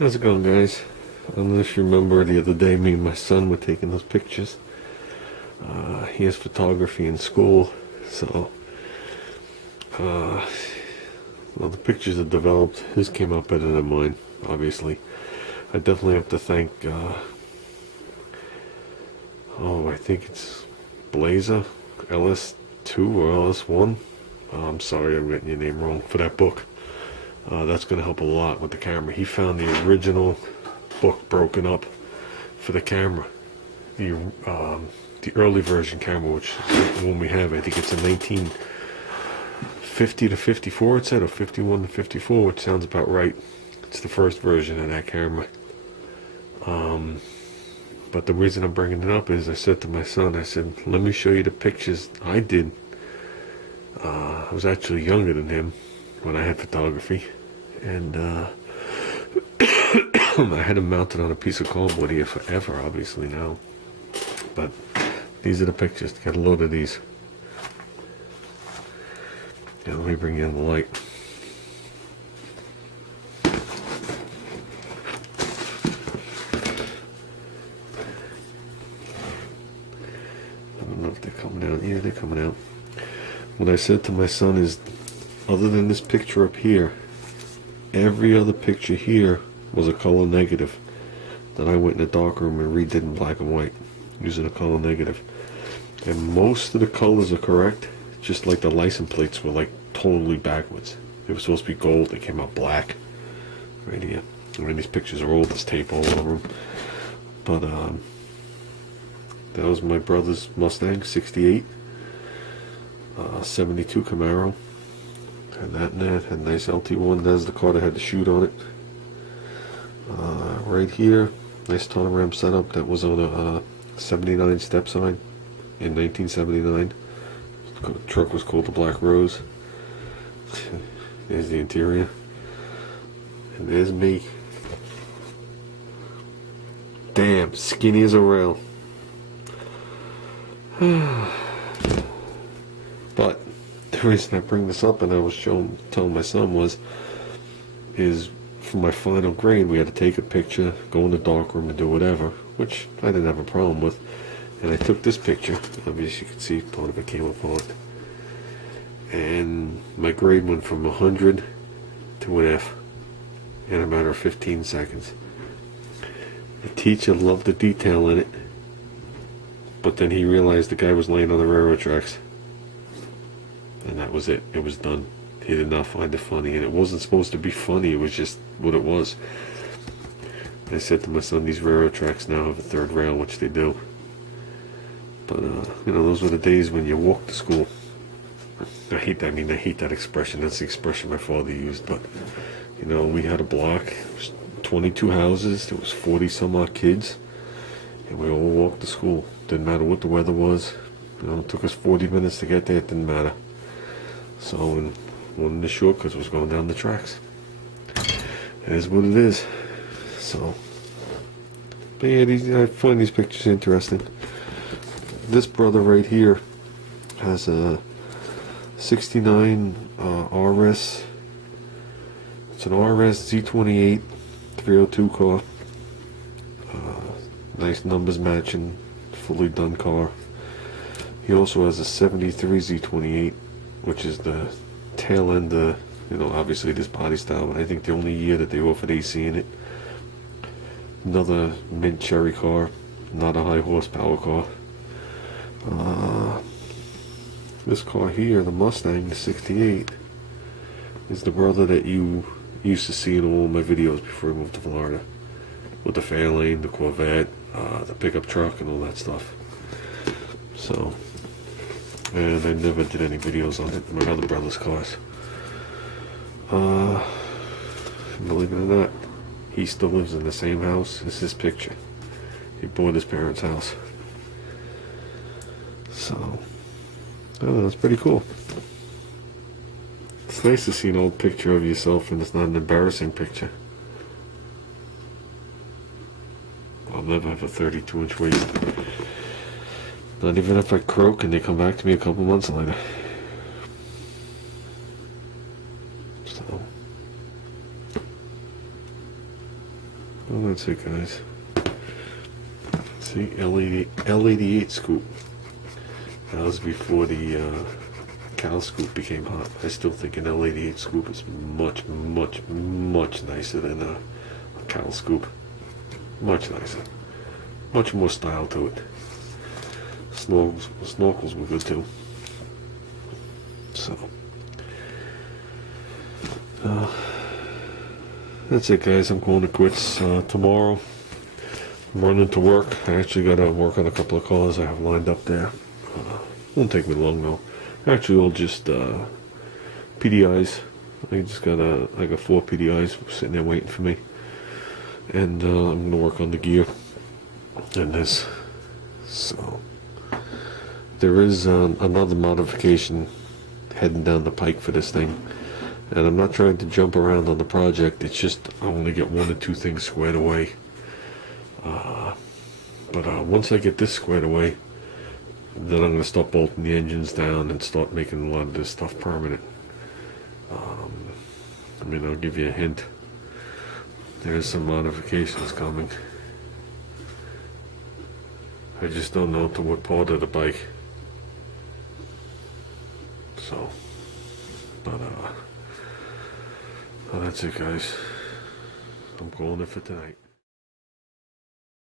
How's it going, guys? I don't know if you remember the other day me and my son were taking those pictures. He has photography in school, so well, the pictures that developed, his came out better than mine, obviously. I definitely have to thank, I think it's Blazer LS2 or LS1. I'm sorry, I'm getting your name wrong, for that book. That's going to help a lot with the camera. He found the original book broken up for the camera. The early version camera, which is the one we have, I think it's a 1950 to 54, it said, or 51 to 54, which sounds about right. It's the first version of that camera. But the reason I'm bringing it up is I said to my son, I said, let me show you the pictures I did. I was actually younger than him when I had photography, and I had them mounted on a piece of cardboard here forever, obviously now. But these are the pictures. Got a load of these. Yeah, let me bring you in the light. I don't know if they're coming out. Yeah, they're coming out. What I said to my son is, other than this picture up here, every other picture here was a color negative that I went in a dark room and redid in black and white using a color negative. And most of the colors are correct, just like the license plates were like totally backwards. They were supposed to be gold, they came out black. Right here. I mean, these pictures are old, there's tape all over them. But that was my brother's Mustang, 68. 72 Camaro. And that had a nice LT1. That's the car that had the chute on it. Right here, nice Tonoram setup that was on a 79 step sign in 1979. The truck was called the Black Rose. There's the interior. And there's me. Damn, skinny as a rail. But the reason I bring this up, and I was telling my son, is for my final grade we had to take a picture, go in the dark room and do whatever, which I didn't have a problem with. And I took this picture. Obviously you can see part of it came apart. And my grade went from 100 to an F in a matter of 15 seconds. The teacher loved the detail in it, but then he realized the guy was laying on the railroad tracks. And that was it. It was done. He did not find it funny. And it wasn't supposed to be funny. It was just what it was. I said to my son, these railroad tracks now have a third rail, which they do. But, those were the days when you walked to school. I hate that expression. That's the expression my father used. But, we had a block. It was 22 houses. There was 40 some odd kids. And we all walked to school. Didn't matter what the weather was. It took us 40 minutes to get there. It didn't matter. So, and one of the shortcuts was going down the tracks. It is what it is. So, but yeah, I find these pictures interesting. This brother right here has a 69 RS. It's an RS Z28 302 car. Nice numbers matching, fully done car. He also has a 73 Z28, which is the tail end of, obviously this body style, but I think the only year that they offered AC in it. Another mint cherry car, not a high horsepower car. This car here, the Mustang, the 68, is the brother that you used to see in all of my videos before I moved to Florida. With the Fairlane, the Corvette, the pickup truck, and all that stuff. So, and I never did any videos on it, my other brother's cars. Believe it or not, he still lives in the same house as his picture. He bought his parents' house. So, I don't know, it's pretty cool. It's nice to see an old picture of yourself and it's not an embarrassing picture. I'll never have a 32-inch waist. Not even if I croak and they come back to me a couple months later. So, Well, that's it, guys. See, L88 scoop. That was before the Cal scoop became hot. I still think an L88 scoop is much, much, much nicer than a Cal scoop. Much nicer. Much more style to it. Snorkels were good too. So, that's it, guys. I'm going to quits tomorrow. I'm running to work. I actually got to work on a couple of calls I have lined up there. Won't take me long though. Actually, all just PDIs. I got 4 PDIs sitting there waiting for me, and I'm gonna work on the gear and this. So there is another modification heading down the pike for this thing, and I'm not trying to jump around on the project. It's just I want to get 1 or 2 things squared away. But once I get this squared away, then I'm going to start bolting the engines down and start making a lot of this stuff permanent. I mean, I'll give you a hint. There's some modifications coming. I just don't know to what part of the bike. So, but well, that's it, guys. I'm calling it for tonight.